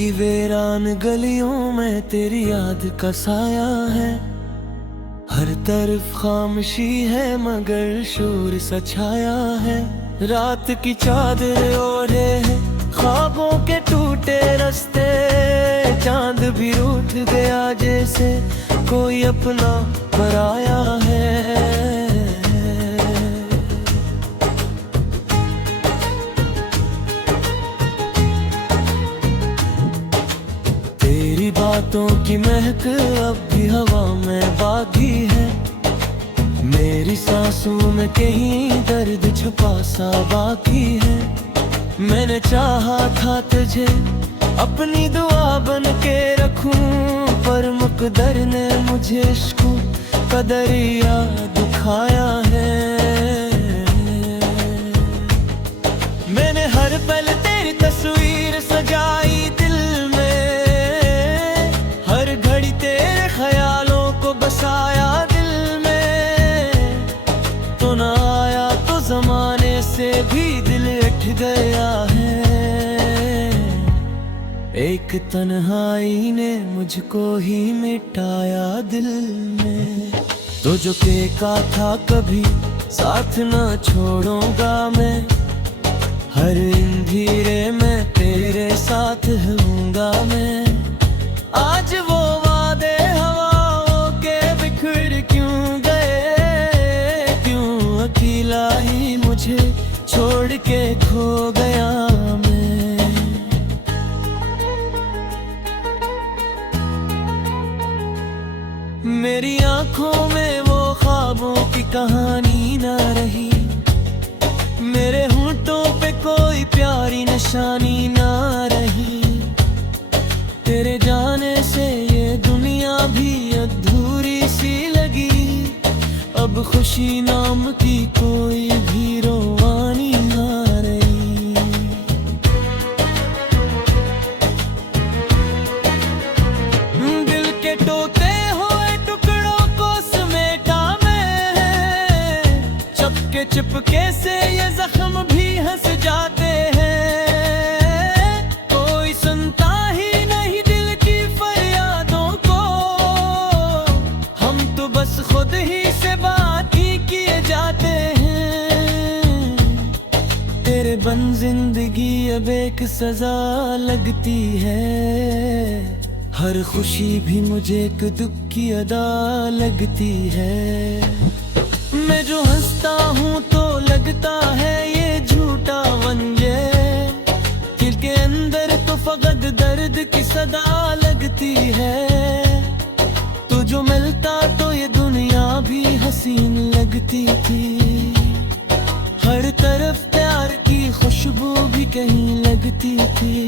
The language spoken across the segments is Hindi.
की वीरान गलियों में तेरी याद का साया है। हर तरफ खामोशी है मगर शोर सा छाया है। रात की चादर ओढ़े है ख्वाबों के टूटे रास्ते। चांद भी रूठ गया जैसे कोई अपना पराया है। तेरी बातों की महक अब भी हवा में बाकी है। मेरी सांसों में कहीं दर्द छुपा सा बाकी है। मैंने चाहा था तुझे अपनी दुआ बन के रखूं, पर मुकद्दर ने मुझे इश्क़ का दरिया दिखाया है। मैंने हर पल तेरी तस्वीर सजाई दिल में, हर घड़ी तेरे ख्यालों को बसाया दिल में। तो ना आया तो ज़माने से भी दिल उठ गया है। एक तन्हाई ने मुझको ही मिटाया दिल में। तो जो कहता था कभी साथ ना छोड़ूंगा मैं, हर अंधेरे में तेरे साथ होऊंगा मैं। आज वो वादे हवाओं के बिखर क्यों गए, क्यों अकेला ही मुझे छोड़ के खो गया मैं। मेरी आंखों में वो ख्वाबों की कहानी ना रही। मेरे होंठों पे कोई प्यारी निशानी ना रही। तेरे जाने से ये दुनिया भी अधूरी सी लगी। अब खुशी नाम की कोई भी रोवानी ना रही। दिल के टूटे हुए टुकड़ों को समेटा मैं, चपके चिपके से ये जख्म भी हंस जाते हैं। कोई सुनता ही नहीं दिल की फरियादों को, हम तो बस खुद ही से बात ही किए जाते हैं। तेरे बन जिंदगी अब एक सजा लगती है। हर खुशी भी मुझे एक दुख की अदा लगती है। मैं जो हंसता हूँ तो लगता है ये झूठा वंजे, दिल के अंदर तो फकत दर्द की सदा लगती है। तू जो मिलता तो ये दुनिया भी हसीन लगती थी। हर तरफ प्यार की खुशबू भी कहीं लगती थी।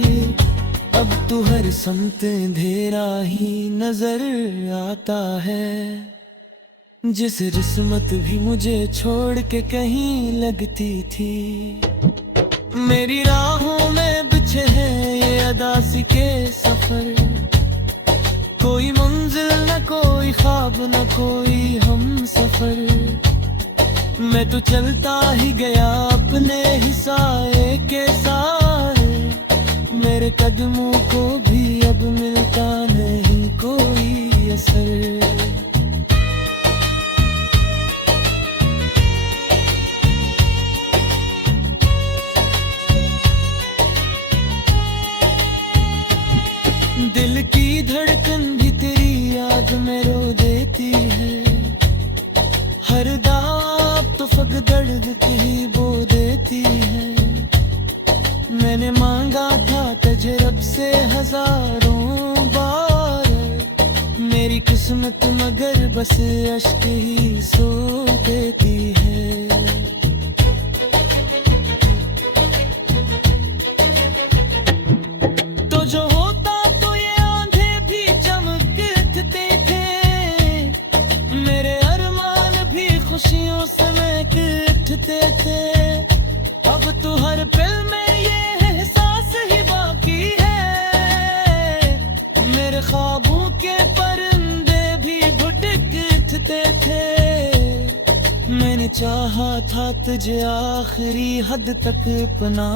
अब तू हर समत अंधेरा ही नजर आता है। जिस रिस्मत भी मुझे छोड़ के कहीं लगती थी। मेरी राहों में बिछे हैं ये अदासी के सफर। कोई मंजिल न कोई ख्वाब न कोई हम सफर। मैं तो चलता ही गया अपने ही साए के सारे। मेरे कदमों को भी अब मिलता नहीं कोई असर। दिल की धड़कन भी तेरी याद में रो देती है। हर दाब तो फक दर्द की ही बो देती है। मैंने मांगा था तुझे रब से हजारों बार, मेरी किस्मत मगर बस अश्क ही सो देती है। तो जो होता तो ये आंधे भी चमक उठते थे। मेरे अरमान भी खुशियों से महक उठते थे। अब तो हर पल में ये एहसास ही बाकी है। मेरे ख्वाबों के परिंदे भी भुटक उठते थे। मैंने चाहा था तुझे आखिरी हद तक अपना,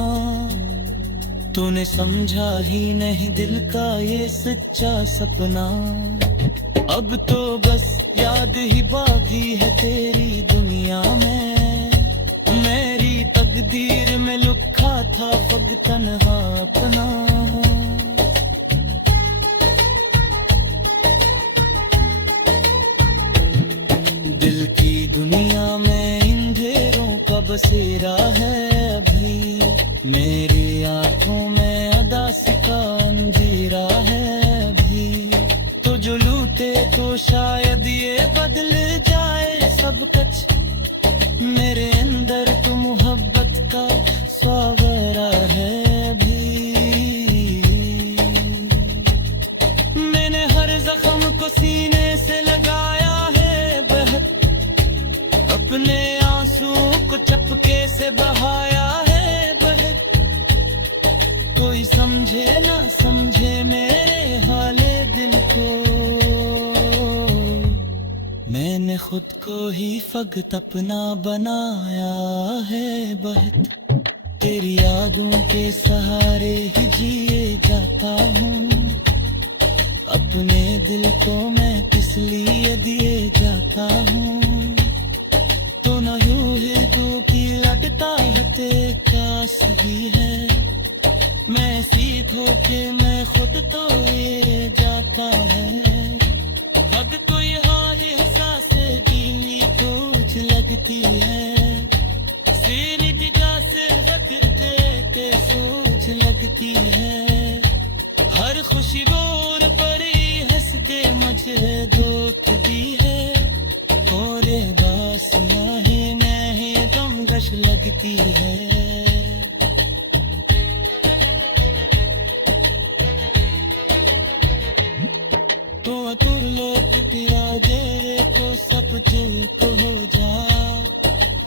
तूने समझा ही नहीं दिल का ये सच्चा सपना। अब तो बस याद ही बाकी है तेरी दुनिया में। मेरी तकदीर में लिखा था पग तन्हा अपना। दिल की दुनिया में अंधेरों का बसेरा है अभी। मेरी आंखों में अदासी का अंधेरा है अभी। तो जो लूटे तो शायद ये बदल जाए सब कुछ। मेरे अंदर तो मोहब्बत का सावरा है अभी। मैंने हर जख्म को सीने से लगाया है बहक। अपने आंसू को चपके से बहाया है बहक। कोई समझे ना समझे मेरे हाले दिल को। मैंने खुद को ही फकत अपना बनाया है बहक। तेरी यादों के सहारे ही जिए जाता हूँ। अपने दिल को मैं किस लिए दिए जाता हूँ। तो न यूं है तो की लगता है तेरे पास भी है। मैं सीधो के मैं खुद तो ये जाता है। अब तो यहाँ ही हसासे दीनी कुछ लगती है। सीनी दिखा से वक्त देते सोच लगती है। हर खुशी बोर पड़ी हंस दे मुझे दोस्ती है। और बस नहीं नहीं दम गश लगती है। तो अतुर लोट पिरा दे तो सब चित हो जा।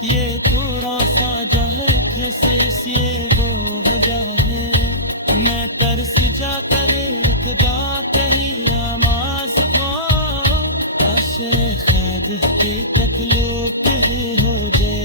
ये थोड़ा सा जहर से ये वो वजह है। मैं तरस जा करे खुदा कही आमाज को। आशे खैद की तकलीफ हो जाए।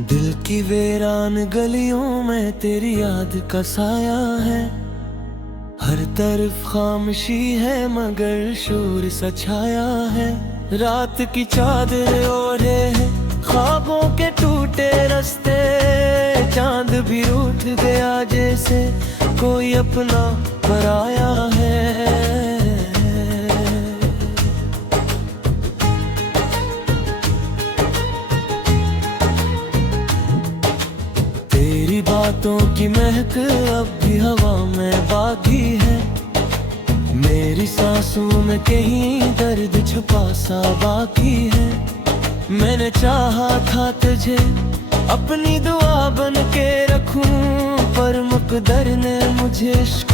दिल की वीरान गलियों में तेरी याद का साया है। हर तरफ खामोशी है मगर शोर सा छाया है। रात की चादर ओढ़े है ख्वाबों के टूटे रास्ते। चांद भी रूठ गया जैसे कोई अपना पराया है। बातों की महक अब भी हवा में बाकी है। मेरी सांसों में कहीं दर्द छुपा सा बाकी है। मैंने चाहा था तुझे अपनी दुआ बन के रखूं। पर मुकद्दर ने मुझे इश्क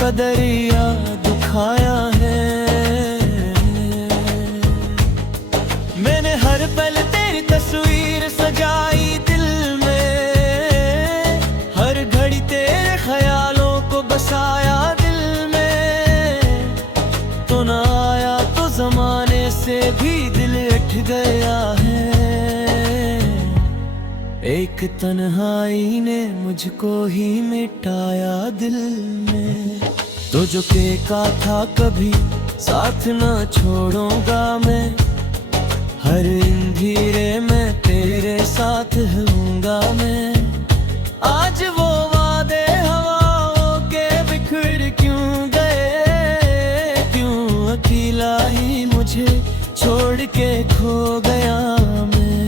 का दरिया दिखाया है। मैंने हर पल तेरी तस्वीर सजाई दिल में। हर घड़ी तेरे ख्यालों को बसाया दिल में। तो ना आया तो जमाने से भी दिल उठ गया है। एक तन्हाई ने मुझको ही मिटाया दिल में। तो जो का था कभी साथ ना छोड़ूंगा मैं। हर अंधेरे में तेरे साथ रहूंगा मैं। आज वो वादे हवाओं के बिखर क्यों गए। क्यों अकेला ही मुझे छोड़ के खो गया मैं।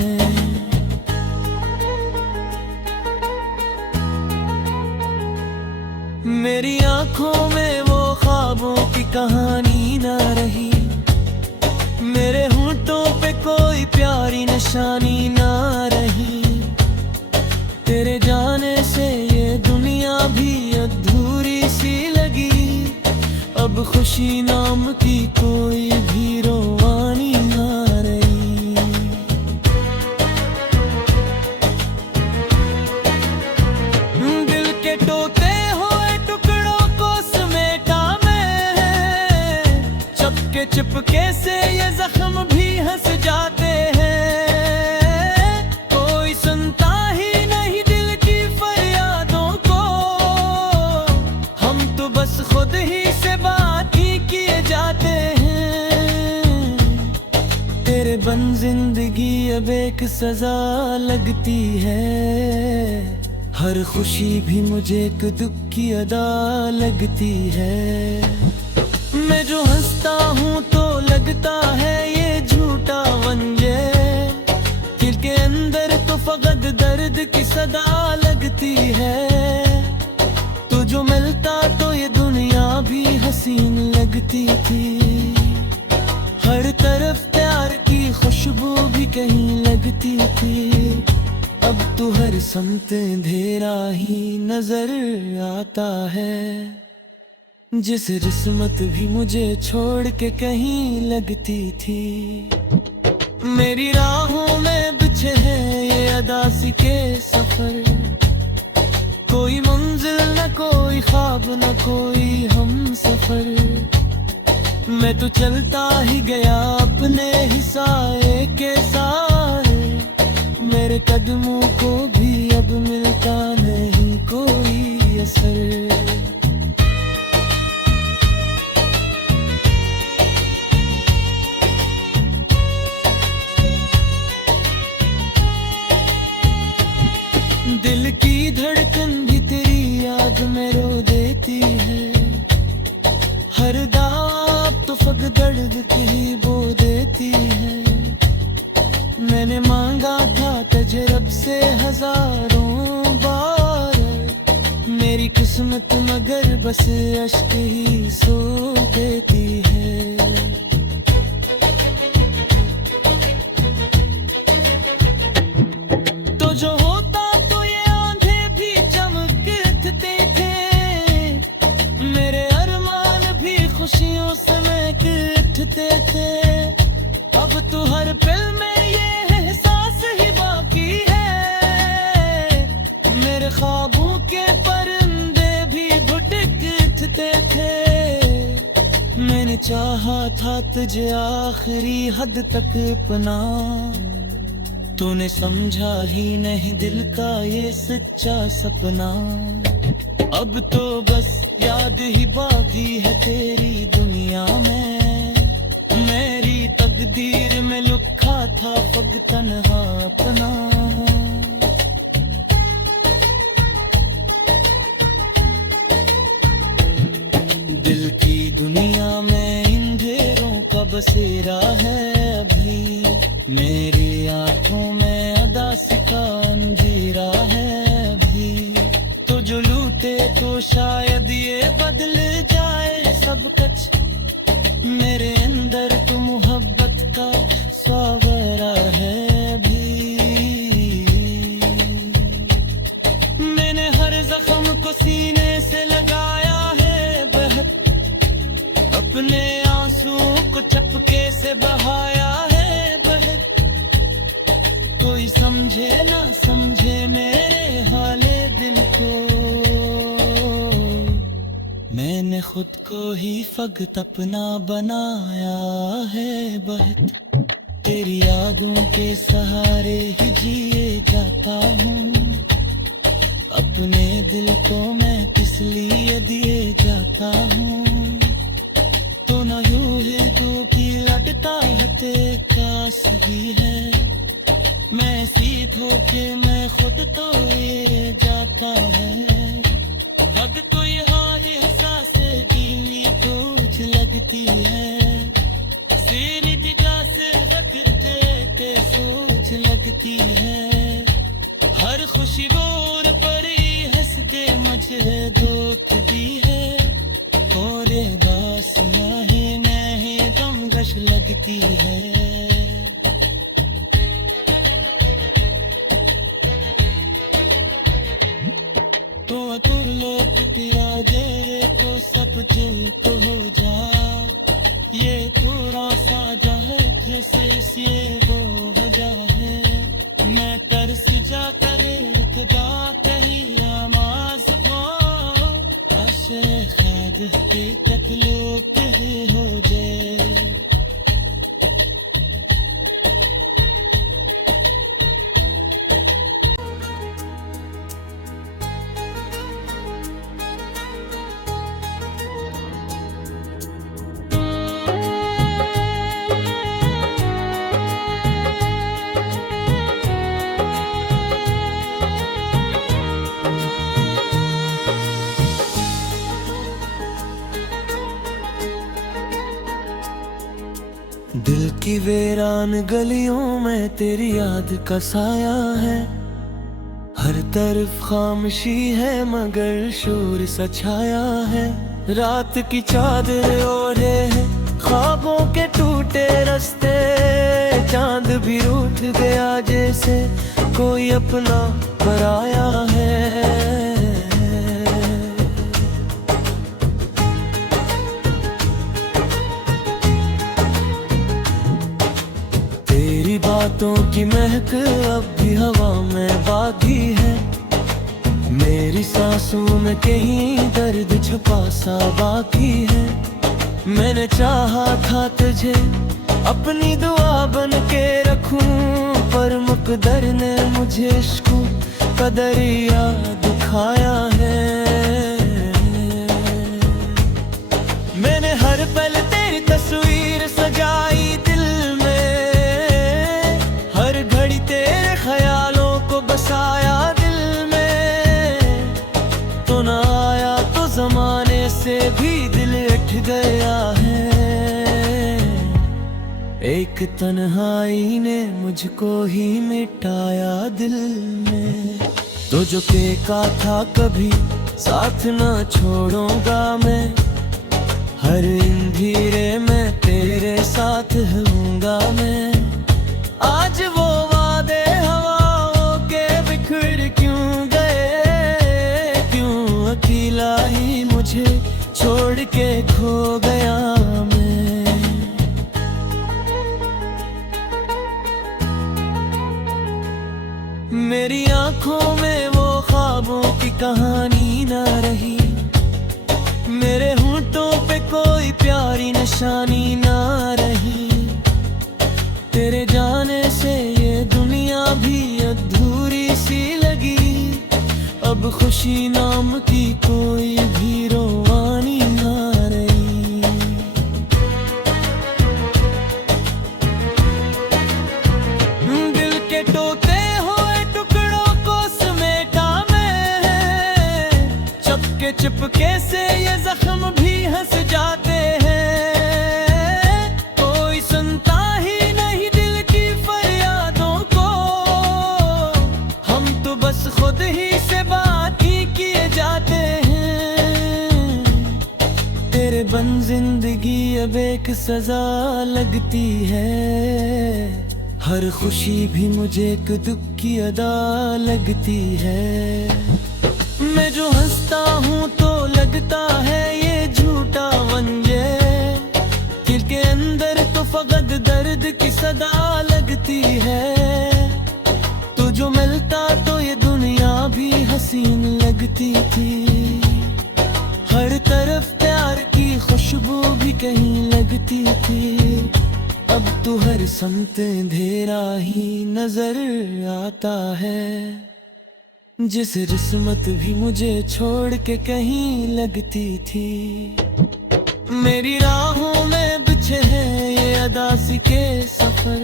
मेरी आंखों में वो ख्वाबों की कहानी ना रही। मेरे होंठों पे कोई प्यारी निशानी ना रही। तेरे जाने से ये दुनिया खुशी नाम की कोई भी रोवानी ना रही। दिल के टूटे हुए टुकड़ों को समेटा मैं, चपके चिपके से ये जख्म भी हंस जाते हैं। कोई सुनता ही नहीं दिल की फरियादों को, हम तो बस खुद ही से बात ही किए जाते हैं। तेरे बन जिंदगी अब एक सजा लगती है, हर खुशी भी मुझे एक दुख की अदा लगती है। मैं जो हंसता हूँ तो लगता है ये झूठा वंजे, दिल के अंदर तो फकत दर्द की सदा लगती है। तू जो मिलता तो ये दुनिया भी हसीन लगती थी, हर तरफ प्यार की खुशबू भी कहीं लगती थी। अब तो हर समत अंधेरा ही नजर आता है, जिस रिस्मत भी मुझे छोड़ के कहीं लगती थी। मेरी राहों में बिछे हैं ये अदासी के सफर, कोई मंजिल न कोई ख्वाब न कोई हम सफर। मैं तो चलता ही गया अपने ही साए के सारे, मेरे कदमों को भी अब मिलता नहीं कोई असर। दिल की धड़कन भी तेरी याद में रो देती है, हर दाब तो फक दर्द की ही बो देती है। मैंने मांगा था तुझे रब से हजारों बार, मेरी किस्मत मगर बस अश्क ही सो देती है। तो जो होता तो ये आंधे भी चमकते थे, मेरे अरमान भी खुशियों से महकते थे। अब तो हर पल में ये एहसास ही बाकी है, मेरे ख्वाबों के परिंदे भी भटकते थे। मैंने चाहा था तुझे आखिरी हद तक अपना, तूने समझा ही नहीं दिल का ये सच्चा सपना। अब तो बस याद ही बाकी है तेरी दुनिया में, मेरी तकदीर में लिखा था पग तन्हा अपना। दिल की दुनिया में अंधेरों का बसेरा है अभी, मेरी आंखों में अदासी का अंधेरा है अभी। तो जो लूटे तो शायद ये बदल जाए सब कुछ, मेरे अंदर तो मोहब्बत का सावरा है अभी। मैंने हर जख्म को सीने से लगाया है बहत, अपने आंसुओं को चपके से बहाया है बहत। कोई समझे ना समझे मेरे हाले दिल को, मैंने खुद को ही फकत अपना बनाया है बहत। तेरी यादों के सहारे ही जिए जाता हूँ, अपने दिल को मैं किस लिए दिए जाता हूँ। तो न यूं है तू की लटता है तेरे प्यास भी है, मैं सीधो के मैं खुद तो ये जाता है। अब तो यहाँ ही हसासे दिली कुछ लगती है, सीरी दिखा से वक्त देते सोच लगती है। हर खुशी बोर पर ही हंस दे मुझे दोस्ती है, और बास नहीं नहीं गम गश लगती है। तो अतुर लोग पिया दे तो सब दिल को हो जा ये थोड़ा सा जहर ये वो वजह है मैं तरस जा करे खुदा कही आमाज को आशे खैद की तकलीफ हो जाए। दिल की वीरान गलियों में तेरी याद का साया है, हर तरफ खामोशी है मगर शोर सा छाया है। रात की चादर ओढ़े है ख्वाबों के टूटे रास्ते, चांद भी रूठ गया जैसे कोई अपना पराया है। बातों की महक अब भी हवा में बाकी है, मेरी सांसों में कहीं दर्द छुपा सा बाकी है। मैंने चाहा था तुझे अपनी दुआ बन के रखूं, पर मुकद्दर ने मुझे इश्क़ का दरिया दिखाया है। मैंने हर पल तेरी तस्वीर सजाई दिल बसाया दिल में, तो ना आया तो जमाने से भी दिल उठ गया है। एक तन्हाई ने मुझको ही मिटाया दिल में, तो जो फेंका था कभी साथ ना छोड़ूंगा मैं, हर अंधेरे में तेरे साथ होऊंगा मैं। आज वो वादे क्यों गए, क्यों अकेला ही मुझे छोड़ के खो गया मैं। मेरी आंखों में वो ख्वाबों की कहानी ना रही, मेरे होंठों पे कोई प्यारी निशानी ना रही। तेरे जाने से ये दुनिया भी अधूरी सी लगी, अब खुशी नाम की कोई भी रोवानी ना रही। दिल के टूटे हुए टुकड़ों को समेटा मैं, चपके चिपके से ये जख्म भी हंस जाते हैं। कोई सुनता ही नहीं दिल की फरियादों को, हम तो बस खुद ही से बात ही किए जाते हैं। तेरे बन जिंदगी अब एक सजा लगती है, हर खुशी भी मुझे एक दुख की अदा लगती है। मैं जो हंसता हूँ तो लगता है ये झूठा वंजे, दिल के अंदर तो फकत दर्द की सदा लगती है। तो जो मिलता तो ये दुनिया भी हसीन लगती थी, हर तरफ प्यार की खुशबू भी कहीं लगती थी। अब तो हर समत अंधेरा ही नजर आता है, जिस किस्मत भी मुझे छोड़ के कहीं लगती थी। मेरी राहों में बिछे हैं ये अदासी के सफर,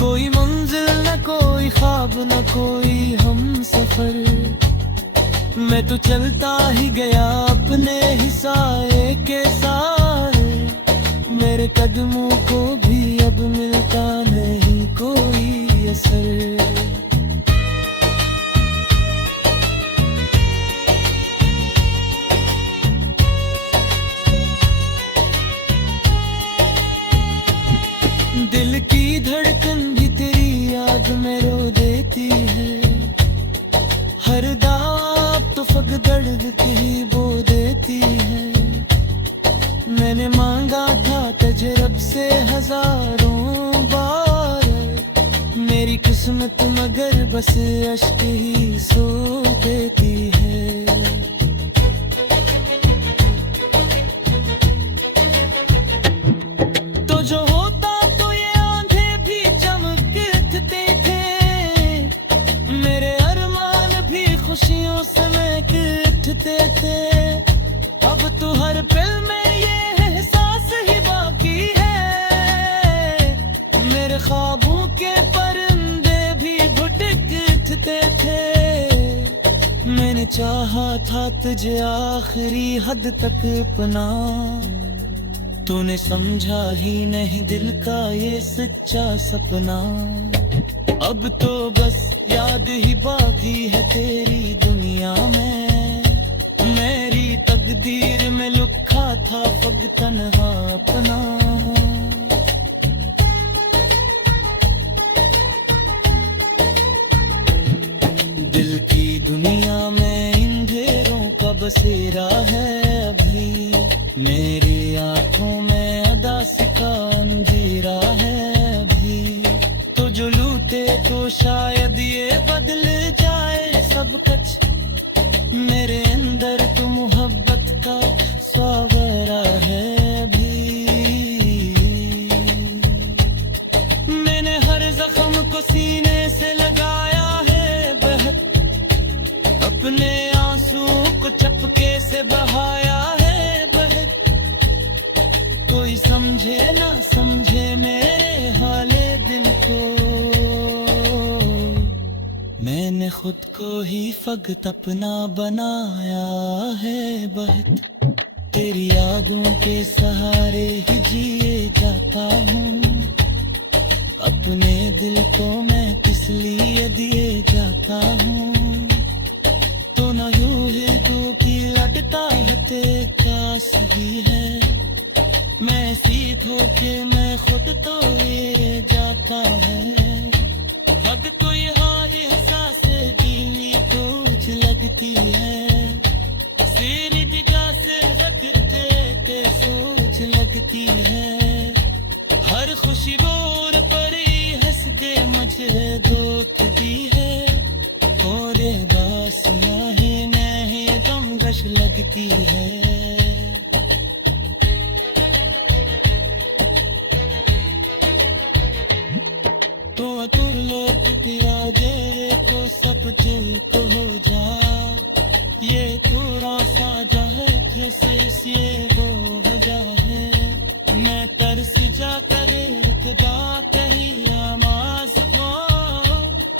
कोई मंजिल न कोई ख्वाब न कोई हम सफर। मैं तो चलता ही गया अपने ही साए के साए, मेरे कदमों को भी अब मिलता नहीं कोई असर। दिल की धड़कन भी तेरी याद में रो देती है, हर दाब तो फक दर्द की बो देती है। मैंने मांगा मेरी किस्मत मगर बस अश्क ही सो देती है। तो जो होता तो ये आंधे भी चमक उठते थे, मेरे अरमान भी खुशियों से महक उठते थे। अब तो हर पल में ये एहसास ही बाकी है, मेरे ख्वाबों के परिंदे भी भुटक उठते थे। मैंने चाहा था तुझे आखिरी हद तक अपना, तूने समझा ही नहीं दिल का ये सच्चा सपना। अब तो बस याद ही बाकी है तेरी दुनिया में, मेरी तकदीर में लिखा था पग तन्हा अपना। दिल की दुनिया में अंधेरों का बसेरा है अभी, मेरी आंखों में अदासी का अंधेरा है अभी। तो जो लूटे तो शायद ये बदल जाए सब कुछ, मेरे अंदर तो मोहब्बत का सावरा है अभी। मैंने हर जख्म को सीने से लगाया है बहत, अपने आंसुओं को चपके से बहाया है बहत। कोई समझे ना समझे मेरे हाले दिल को, मैंने खुद को ही फकत अपना बनाया है बहत। तेरी यादों के सहारे ही जिए जाता हूँ, अपने दिल को मैं किस लिए दिए जाता हूँ। तो न यूं है तू की लटता है तेरे कास भी है, मैं सीधो के मैं खुद तो ये जाता है। अब तो ये हाली हसासे दिली कुछ लगती है, सीनी जगह से रखते के सोच लगती है। हर खुशी बोर परी हंस दे मुझे दोखती है, और बासियां ही नहीं गम गश लगती है। तो अकुर लोट तेरा जेरे को सब चुप हो जा, ये थोड़ा सा जहे कैसे ये वो वजह है। मैं तरस जा करे खुदा कही आमाज को,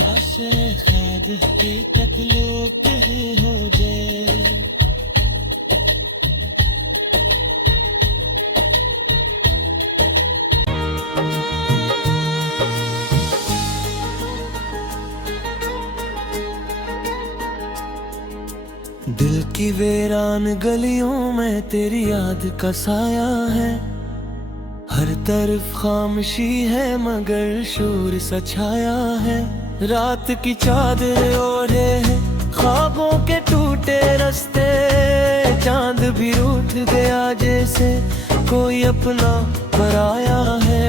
आशे खैद की तकलीफ हो जाए। दिल की वीरान गलियों में तेरी याद का साया है, हर तरफ खामोशी है मगर शोर सा छाया है। रात की चादर ओढ़े है ख्वाबों के टूटे रास्ते, चांद भी रूठ गया जैसे कोई अपना पराया है।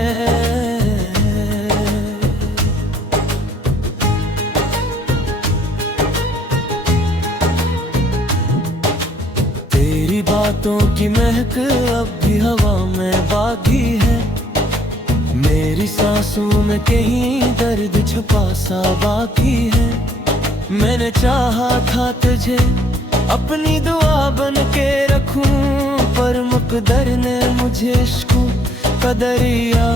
बातों की महक अब भी हवा में बाकी है, मेरी सांसों में कहीं दर्द छुपा सा बाकी है। मैंने चाहा था तुझे अपनी दुआ बन के रखूं, पर मुकद्दर ने मुझे इश्क़ का दरिया